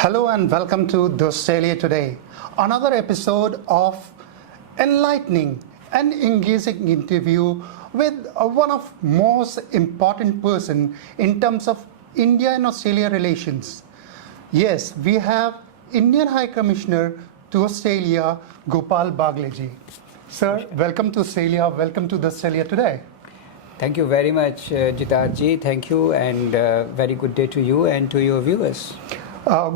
Hello and welcome to The Australia Today, another episode of enlightening and engaging interview with one of most important person in terms of India and Australia relations. Yes, we have Indian High Commissioner to Australia, Gopal Bagleji. Sir, welcome to Australia. Welcome to The Australia Today. Thank you very much, Jitarji. Thank you, and very good day to you and to your viewers.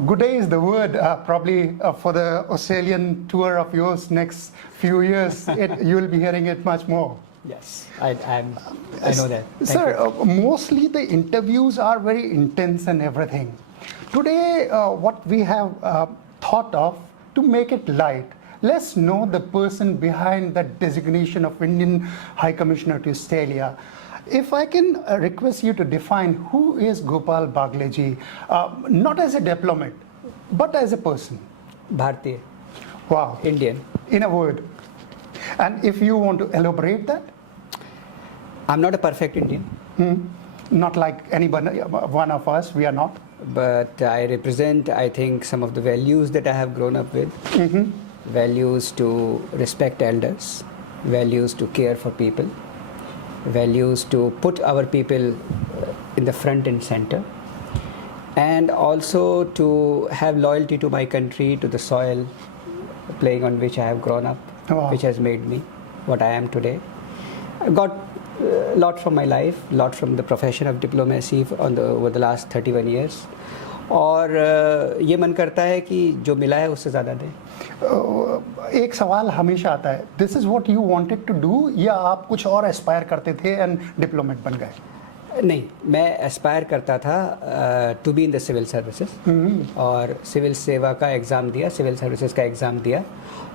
Good day is the word, probably for the Australian tour of yours next few years. You will be hearing it much more. Yes, I know that. Thank Sir, you. mostly the interviews are very intense and everything. Today, what we have thought of to make it light, let's know the person behind the designation of Indian High Commissioner to Australia. If I can request you to define who is Gopal Bagleji, not as a diplomat, but as a person. Bharatiya, Wow. Indian. In a word. And if you want to elaborate that, I'm not a perfect Indian, not like anybody, one of us, we are not. but I represent, I think, some of the values that I have grown up with. Values to respect elders, values to care for people, values to put our people in the front and center, and also to have loyalty to my country, to the soil playing on which I have grown up, Wow. which has made me what I am today. I got a lot from my life, lot from the profession of diplomacy over the last 31 years. और ये मन करता है कि जो मिला है उससे ज़्यादा दें. एक सवाल हमेशा आता है, this is what you wanted to do, या आप कुछ और एस्पायर करते थे एंड डिप्लोमेट बन गए? नहीं, मैं एस्पायर करता था to be in the civil services, और सिविल सेवा का एग्ज़ाम दिया, सिविल सर्विसेज का एग्ज़ाम दिया,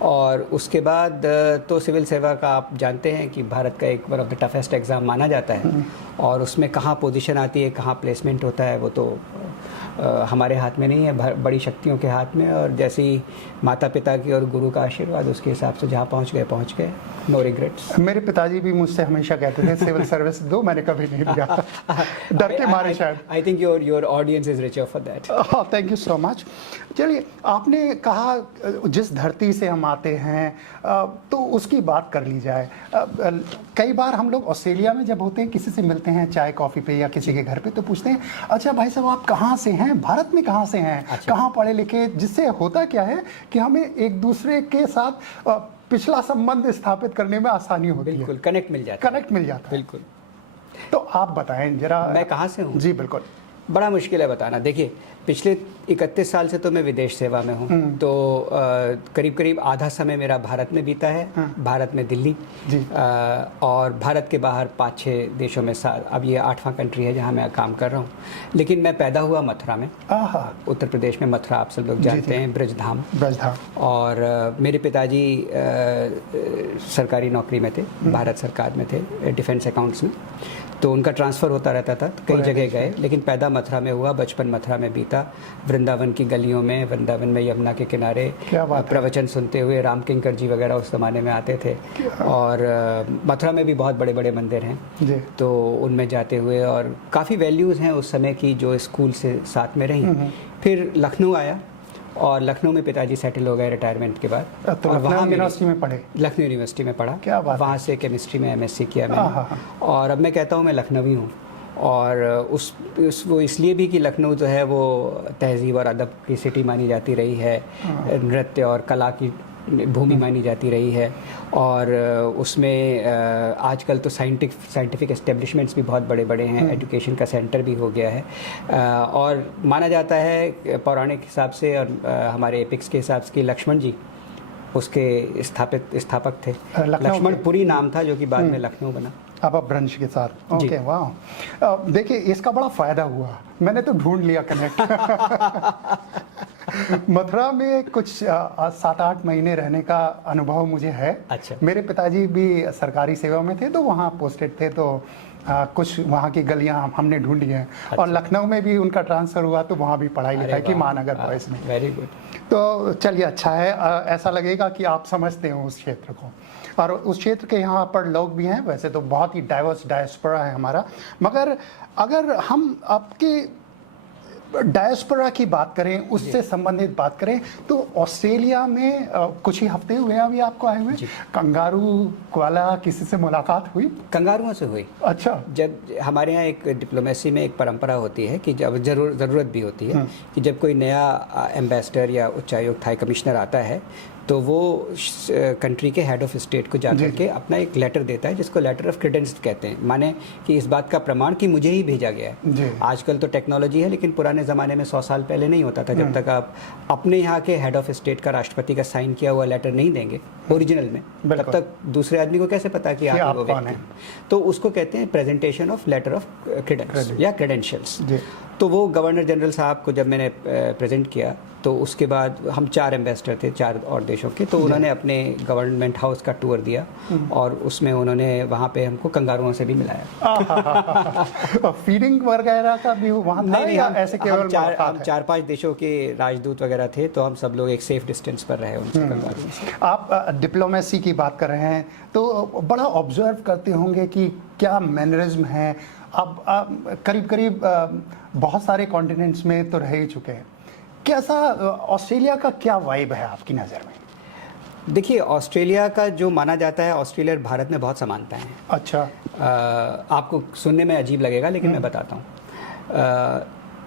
और उसके बाद तो सिविल सेवा का आप जानते हैं कि भारत का एक one of the toughest exam माना जाता है, और उसमें कहाँ पोजीशन आती है, कहाँ प्लेसमेंट होता है, वो तो हमारे हाथ में नहीं है, बड़ी शक्तियों के हाथ में. और जैसे ही माता पिता की और गुरु का आशीर्वाद, उसके हिसाब से जहाँ पहुँच गए, नो रिग्रेट्स. मेरे पिताजी भी मुझसे हमेशा कहते थे सिविल सर्विस दो, मैंने कभी नहीं दिया, डर के मारे शायद. I think your audience is richer for that. Thank you so much. चलिए, आपने कहा जिस धरती से हम आते हैं, तो उसकी बात कर ली जाए. कई बार हम लोग ऑस्ट्रेलिया में जब होते हैं, किसी से मिलते हैं चाय कॉफ़ी पे या किसी के घर पे, तो पूछते हैं, अच्छा भाई साहब आप कहाँ से हैं, भारत में कहाँ से हैं, अच्छा. कहाँ पढ़े लिखे, जिससे होता क्या है कि हमें एक दूसरे के साथ पिछला संबंध स्थापित करने में आसानी होती है. बिल्कुल, कनेक्ट मिल जाता है. बिल्कुल. तो आप बताएं जरा, मैं कहाँ से हूँ? जी बिल्कुल. बड़ा मुश्किल है बताना. देखिए, पिछले 31 साल से तो मैं विदेश सेवा में हूँ, तो करीब करीब आधा समय मेरा भारत में बीता है. भारत में दिल्ली जी. और भारत के बाहर 5-6 देशों में, अब ये 8वां कंट्री है जहाँ मैं काम कर रहा हूँ. लेकिन मैं पैदा हुआ मथुरा में, उत्तर प्रदेश में. मथुरा आप सब लोग जानते हैं, ब्रजधाम. और मेरे पिताजी सरकारी नौकरी में थे, भारत सरकार में थे, डिफेंस अकाउंट्स में. तो उनका ट्रांसफ़र होता रहता था, कई जगह गए, लेकिन पैदा मथुरा में हुआ, बचपन मथुरा में बीता. वृंदावन की गलियों में, वृंदावन में यमुना के किनारे प्रवचन सुनते हुए, राम किंकर जी वगैरह उस ज़माने में आते थे. और मथुरा में भी बहुत बड़े बड़े मंदिर हैं, तो उनमें जाते हुए, और काफ़ी वैल्यूज़ हैं उस समय की जो स्कूल से साथ में रही. फिर लखनऊ आया, और लखनऊ में पिताजी सेटल हो गए रिटायरमेंट के बाद. तो और वहाँ यूनिवर्सिटी में पढ़े? लखनऊ यूनिवर्सिटी में पढ़ा. क्या बात. वहाँ से केमिस्ट्री में MSc किया मैंने. और अब मैं कहता हूँ मैं लखनवी हूँ. और वो इसलिए भी कि लखनऊ जो है वो तहजीब और अदब की सिटी मानी जाती रही है, नृत्य और कला की भूमि मानी जाती रही है. और उसमें आजकल तो साइंटिफिक एस्टेब्लिशमेंट्स भी बहुत बड़े बड़े हैं, एजुकेशन का सेंटर भी हो गया है. और माना जाता है पौराणिक हिसाब से और हमारे एपिक्स के हिसाब से कि लक्ष्मण जी उसके स्थापक थे. लक्ष्मणपुरी नाम था, जो कि बाद में लखनऊ बना. अब अपभ्रंश के साथ. ओके, वाह. देखिए, इसका बड़ा फायदा हुआ, मैंने तो ढूंढ लिया कनेक्ट. मथुरा में कुछ 7-8 महीने रहने का अनुभव मुझे है. अच्छा. मेरे पिताजी भी सरकारी सेवा में थे, तो वहाँ पोस्टेड थे, तो कुछ वहाँ की गलियाँ हमने ढूंढी हैं. अच्छा. और लखनऊ में भी उनका ट्रांसफ़र हुआ, तो वहाँ भी पढ़ाई लिखाई की, महानगर बॉयज़ में. Very good. तो चलिए, अच्छा है. ऐसा लगेगा कि आप समझते हो उस क्षेत्र को, और उस क्षेत्र के यहाँ पर लोग भी हैं. वैसे तो बहुत ही डाइवर्स डायस्पोरा है हमारा, मगर अगर हम आपके डायस्पोरा की बात करें, उससे संबंधित बात करें, तो ऑस्ट्रेलिया में कुछ ही हफ्ते हुए अभी आपको आए हुए, कंगारू वाला किसी से मुलाकात हुई? कंगारुओं से हुई। अच्छा। जब हमारे यहाँ एक डिप्लोमेसी में एक परंपरा होती है कि जब ज़रूरत भी होती है कि जब कोई नया एम्बेसडर या उच्चायुक्त हाई कमिश्नर आता है तो वो कंट्री के हेड ऑफ स्टेट को जाकर के अपना एक लेटर देता है जिसको लेटर ऑफ क्रेडेंस कहते हैं, माने कि इस बात का प्रमाण कि मुझे ही भेजा गया है। आजकल तो टेक्नोलॉजी है, लेकिन पुराने ज़माने में 100 साल पहले नहीं होता था। जब तक आप अपने यहाँ के हेड ऑफ स्टेट का, राष्ट्रपति का साइन किया हुआ लेटर नहीं देंगे ओरिजिनल में, तब तक दूसरे आदमी को कैसे पता कि आप वो व्यक्ति हैं? तो उसको कहते हैं presentation of letter of credence या क्रेडेंशियल्स। तो वो गवर्नर जनरल साहब को जब मैंने प्रेजेंट किया तो उसके बाद हम 4 एम्बेसडर थे 4 और देशों के, तो उन्होंने अपने गवर्नमेंट हाउस का टूर दिया और उसमें उन्होंने वहाँ पे हमको कंगारुओं से भी मिलाया। फीडिंग वगैरह का भी वहाँ था? नहीं, या ऐसे केवल हम 4-5 देशों के राजदूत वगैरह थे, तो हम सब लोग एक सेफ डिस्टेंस पर रहे उनसे कंगारुओं से। आप डिप्लोमेसी की बात कर रहे हैं तो बड़ा ऑब्जर्व करते होंगे कि क्या मैनरिज्म है। अब करीब बहुत सारे कॉन्टिनेंट्स में तो रह ही चुके हैं, कैसा ऑस्ट्रेलिया का क्या वाइब है आपकी नज़र में? देखिए, ऑस्ट्रेलिया का जो माना जाता है, ऑस्ट्रेलिया और भारत में बहुत समानताएं हैं। अच्छा। आपको सुनने में अजीब लगेगा लेकिन मैं बताता हूँ।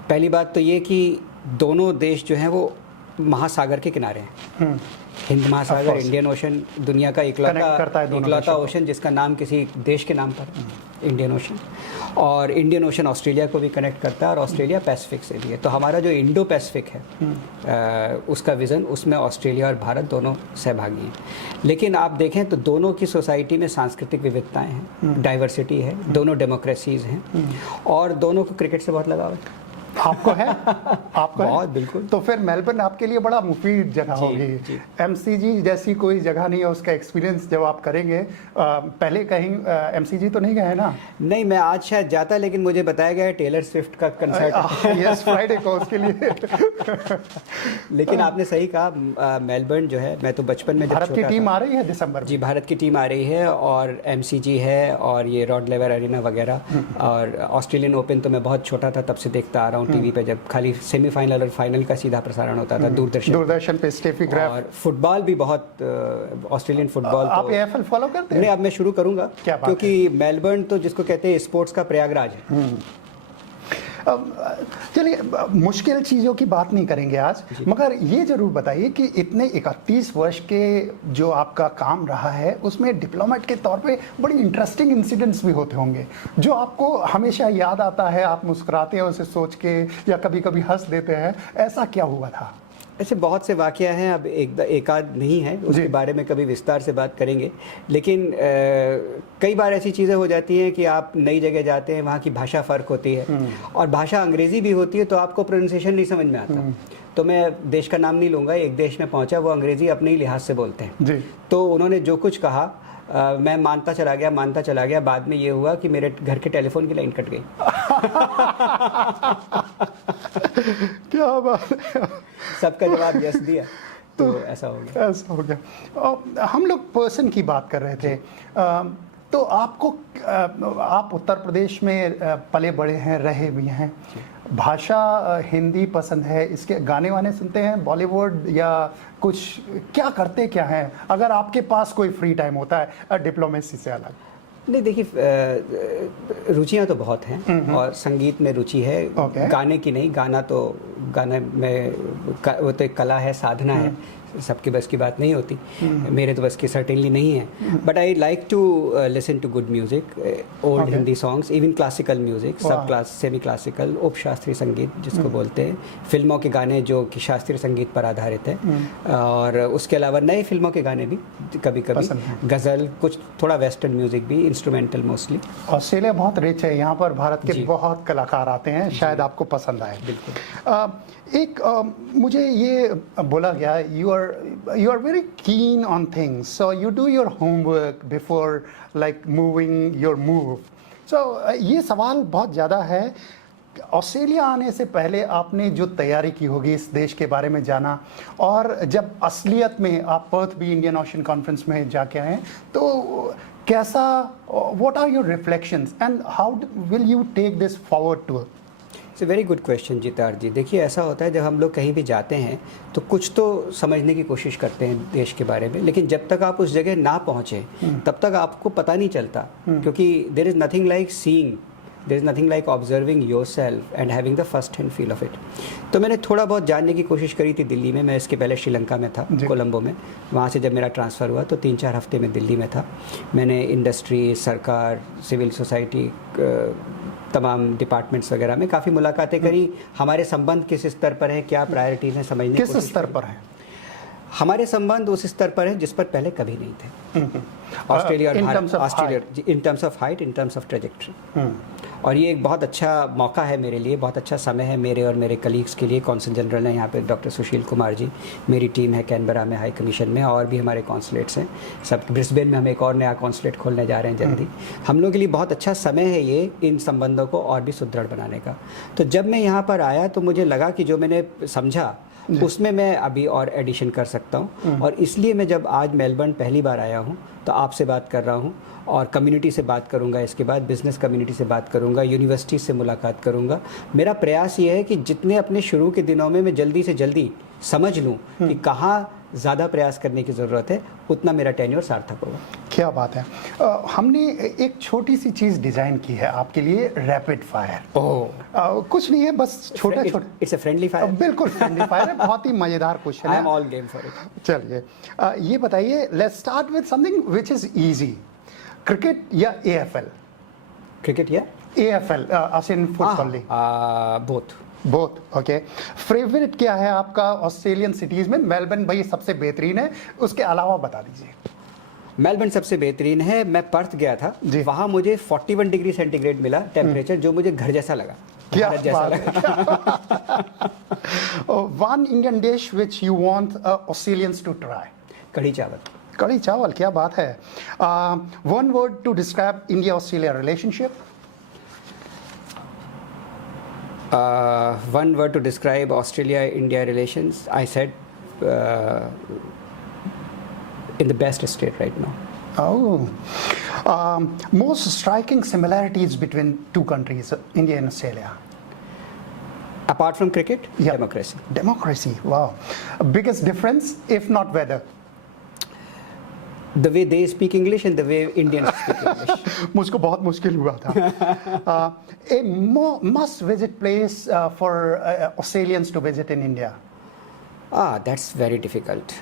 पहली बात तो ये कि दोनों देश जो हैं वो महासागर के किनारे हैं। हिंद महासागर, इंडियन ओशन, दुनिया का इकलौता ओशन जिसका नाम किसी देश के नाम पर, इंडियन ओशन। और इंडियन ओशन ऑस्ट्रेलिया को भी कनेक्ट करता है और ऑस्ट्रेलिया पैसिफिक से भी है। तो हमारा जो इंडो पैसिफिक है उसका विज़न, उसमें ऑस्ट्रेलिया और भारत दोनों सहभागी हैं। लेकिन आप देखें तो दोनों की सोसाइटी में सांस्कृतिक विविधताएं हैं, डाइवर्सिटी है, दोनों डेमोक्रेसीज हैं और दोनों को क्रिकेट से बहुत लगाव है। आपको है? आपको बहुत है? बिल्कुल। तो फिर मेलबर्न आपके लिए बड़ा मुफीद जगह होगी। एमसीजी जैसी कोई जगह नहीं है, उसका एक्सपीरियंस जब आप करेंगे। पहले कहीं एमसीजी तो नहीं गए ना? नहीं, मैं आज शायद जाता, लेकिन मुझे बताया गया है टेलर स्विफ्ट का कंसर्ट यस, फ्राइडे को उसके लिए। लेकिन आपने सही कहा, मेलबर्न जो है, मैं तो बचपन में भारत की टीम आ रही है दिसंबर में। जी, भारत की टीम आ रही है और एमसीजी है और ये रॉड लेवर अरीना वगैरह। और ऑस्ट्रेलियन ओपन तो मैं बहुत छोटा था तब से देखता आ रहा हूँ टीवी पे, जब खाली सेमीफाइनल और फाइनल का सीधा प्रसारण होता था दूरदर्शन पे स्टेफी ग्राफ। और फुटबॉल भी बहुत, ऑस्ट्रेलियन फुटबॉल। आप एएफएल फॉलो करते हैं? नहीं, अब मैं शुरू करूंगा क्योंकि मेलबर्न तो जिसको कहते हैं स्पोर्ट्स का प्रयागराज है। चलिए, मुश्किल चीज़ों की बात नहीं करेंगे आज, मगर ये जरूर बताइए कि इतने 31 वर्ष के जो आपका काम रहा है उसमें डिप्लोमेट के तौर पे बड़ी इंटरेस्टिंग इंसिडेंट्स भी होते होंगे जो आपको हमेशा याद आता है, आप मुस्कुराते हैं उसे सोच के या कभी कभी हंस देते हैं। ऐसा क्या हुआ था? ऐसे बहुत से वाक़या हैं, अब एक आध नहीं है, उसके बारे में कभी विस्तार से बात करेंगे। लेकिन कई बार ऐसी चीज़ें हो जाती हैं कि आप नई जगह जाते हैं, वहाँ की भाषा फ़र्क होती है और भाषा अंग्रेज़ी भी होती है, तो आपको प्रोनाउंसिएशन नहीं समझ में आता। तो मैं देश का नाम नहीं लूँगा, एक देश में पहुँचा, वो अंग्रेज़ी अपने ही लिहाज से बोलते हैं। तो उन्होंने जो कुछ कहा मैं मानता चला गया। बाद में ये हुआ कि मेरे घर के टेलीफोन की लाइन कट गई। क्या बात है। सबका जवाब यस दिया, तो ऐसा हो गया। हम लोग पर्सन की बात कर रहे थे, तो आपको, आप उत्तर प्रदेश में पले बड़े हैं, रहे भी हैं, भाषा हिंदी पसंद है, इसके गाने वाने सुनते हैं बॉलीवुड या कुछ, क्या करते क्या हैं अगर आपके पास कोई फ्री टाइम होता है डिप्लोमेसी से अलग? नहीं, देखिए, रुचियाँ तो बहुत हैं और संगीत में रुचि है, गाने की नहीं। गाने में वो तो एक कला है, साधना है, सबके बस की बात नहीं होती। मेरे तो बस की सर्टेनली नहीं है। But I like to listen to good music, old Hindi songs, even classical music, sub class, semi classical, उप शास्त्रीय संगीत जिसको बोलते हैं, फिल्मों के गाने जो कि शास्त्रीय संगीत पर आधारित है, और उसके अलावा नए फिल्मों के गाने भी कभी कभी, गज़ल, कुछ थोड़ा वेस्टर्न म्यूजिक भी, इंस्ट्रूमेंटल मोस्टली। ऑस्ट्रेलिया बहुत रिच है, यहाँ पर भारत के बहुत कलाकार आते हैं, शायद आपको पसंद आए। बिल्कुल। मुझे ये बोला गया, you are very keen on things, so you do your homework before like moving your move. सो ये सवाल बहुत ज़्यादा है, ऑस्ट्रेलिया आने से पहले आपने जो तैयारी की होगी, इस देश के बारे में जाना, और जब असलियत में आप पर्थ भी इंडियन ओशन कॉन्फ्रेंस में जाके आए, तो कैसा, what are your reflections and how will you take this forward to? It's a very good question जितार जी। देखिए ऐसा होता है जब हम लोग कहीं भी जाते हैं तो कुछ तो समझने की कोशिश करते हैं देश के बारे में, लेकिन जब तक आप उस जगह ना पहुँचे तब तक आपको पता नहीं चलता, क्योंकि there is nothing like seeing, there is nothing like observing yourself and having the first hand feel of it. तो मैंने थोड़ा बहुत जानने की कोशिश करी थी दिल्ली में। मैं इसके पहले श्रीलंका में था, कोलंबो में। वहाँ से जब मेरा ट्रांसफ़र हुआ तो 3-4 हफ्ते में दिल्ली में था। मैंने इंडस्ट्री, सरकार, सिविल सोसाइटी, तमाम डिपार्टमेंट्स वगैरह में काफ़ी मुलाकातें करी। हमारे संबंध किस स्तर पर हैं, क्या प्रायोरिटीज़ हैं, समझने की किस स्तर पर हैं? हमारे संबंध उस स्तर पर हैं जिस पर पहले कभी नहीं थे। ऑस्ट्रेलिया और Bharat, Australia in terms of height, in terms of trajectory. और ये एक बहुत अच्छा मौका है मेरे लिए, बहुत अच्छा समय है मेरे और मेरे कलीग्स के लिए। कौंसल जनरल है यहाँ पे डॉक्टर सुशील कुमार जी, मेरी टीम है कैनबरा में हाई कमीशन में, और भी हमारे कॉन्सुलेट्स हैं सब। ब्रिस्बेन में हम एक और नया कॉन्सुलेट खोलने जा रहे हैं जल्दी। हम लोग के लिए बहुत अच्छा समय है ये इन संबंधों को और भी सुदृढ़ बनाने का। तो जब मैं यहाँ पर आया तो मुझे लगा कि जो मैंने समझा उसमें मैं अभी और एडिशन कर सकता हूँ, और इसलिए मैं जब आज मेलबर्न पहली बार आया हूँ तो आपसे बात कर रहा हूँ, और कम्युनिटी से बात करूँगा, इसके बाद बिज़नेस कम्युनिटी से बात करूँगा, यूनिवर्सिटी से मुलाकात करूँगा। मेरा प्रयास ये है कि जितने अपने शुरू के दिनों में मैं जल्दी से जल्दी समझ लूँ कि कहाँ ज़्यादा प्रयास करने की ज़रूरत है, उतना मेरा टेन्योर सार्थक होगा। क्या बात है। हमने एक छोटी सी चीज़ डिज़ाइन की है आपके लिए, रैपिड फायर। ओह, कुछ नहीं है, बस छोटा छोटा। It's a friendly fire. बिल्कुल फ्रेंडली फायर है, बहुत ही मज़ेदार क्वेश्चन है। I am all game for it. चलिए, ये बताइए, let's start with something which is easy. Cricket या AFL? क्रिकेट या AFL as in football league? Both. Both, okay. Favourite क्या है आपका ऑस्ट्रेलियन सिटीज में? मेलबर्न भाई सबसे बेहतरीन है, उसके अलावा बता दीजिए। मेलबर्न सबसे बेहतरीन है। मैं पर्थ गया था, वहाँ मुझे 41 डिग्री सेंटीग्रेड मिला टेम्परेचर, जो मुझे घर जैसा लगा, भारत जैसा लगा। One Indian dish which you want Australians to try? Kadhi chawal. Kadhi chawal, क्या बात है। One word to describe India Australia relationship? One word to describe Australia-India relations, I said in the best state right now. Oh, most striking similarities between two countries, India and Australia? Apart from cricket, Yeah. democracy. Democracy, wow. Biggest difference, if not weather? The way they speak English and the way Indians speak English. मुझको बहुत मुश्किल हुआ था। A must visit place for Australians to visit in India? That's very difficult.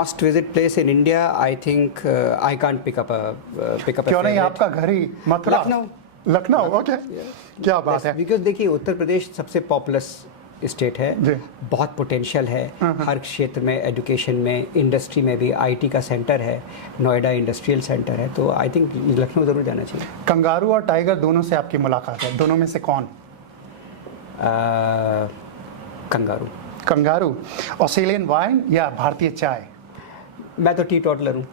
Must visit place in India, I think I can't pick up a क्यों नहीं, favorite. आपका घर ही Mathura. Lucknow, okay. क्या बात है। बिकॉज देखिए उत्तर प्रदेश सबसे पॉपुलस स्टेट जी। है, बहुत पोटेंशियल है हर क्षेत्र में, एजुकेशन में, इंडस्ट्री में भी। IT का सेंटर है, नोएडा इंडस्ट्रियल सेंटर है, तो आई थिंक लखनऊ ज़रूर जाना चाहिए। कंगारू और टाइगर दोनों से आपकी मुलाकात है, दोनों में से कौन? कंगारू। कंगारू। ऑस्ट्रेलियन वाइन या भारतीय चाय? मैं तो टी टॉटलर हूँ।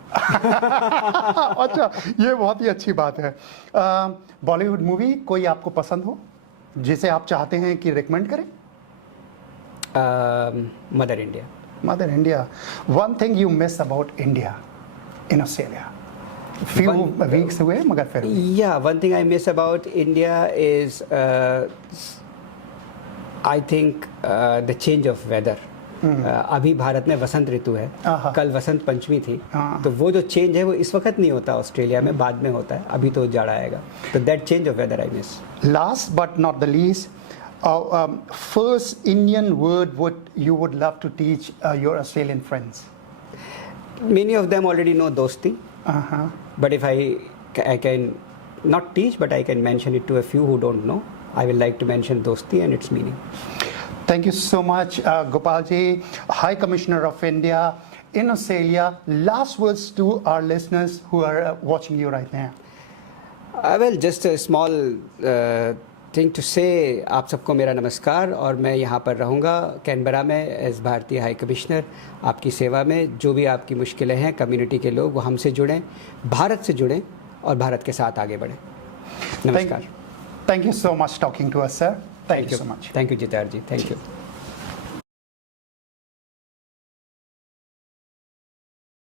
अच्छा, ये बहुत ही अच्छी बात है। बॉलीवुड मूवी कोई आपको पसंद हो जिसे आप चाहते हैं कि रिकमेंड करें? Mother India. Mother India. One thing you miss about India in Australia? Few weeks हुए मगर फिर या one thing I miss about India is I think the change of weather. अभी भारत में वसंत ऋतु है, कल वसंत पंचमी थी, तो वो जो चेंज है वो इस वक्त नहीं होता ऑस्ट्रेलिया में, बाद में होता है। अभी तो जाड़ा आएगा, तो that change of whether I miss. Last but not the least, first Indian word you would love to teach your Australian friends? Many of them already know dosti, but if I can not teach, but I can mention it to a few who don't know, I will like to mention dosti and its meaning. Thank you so much, Gopalji, High Commissioner of India in Australia. Last words to our listeners who are watching you right now. Well, just a small thing to say, आप सबको मेरा नमस्कार, और मैं यहाँ पर रहूँगा Canberra में एज भारतीय हाई कमिश्नर, आपकी सेवा में। जो भी आपकी मुश्किलें हैं, कम्युनिटी के लोग वो हमसे जुड़ें, भारत से जुड़ें और भारत के साथ आगे बढ़ें। नमस्कार। Thank you so much talking to us, sir. Thank you so much. Thank you, Jitar ji. Thank you.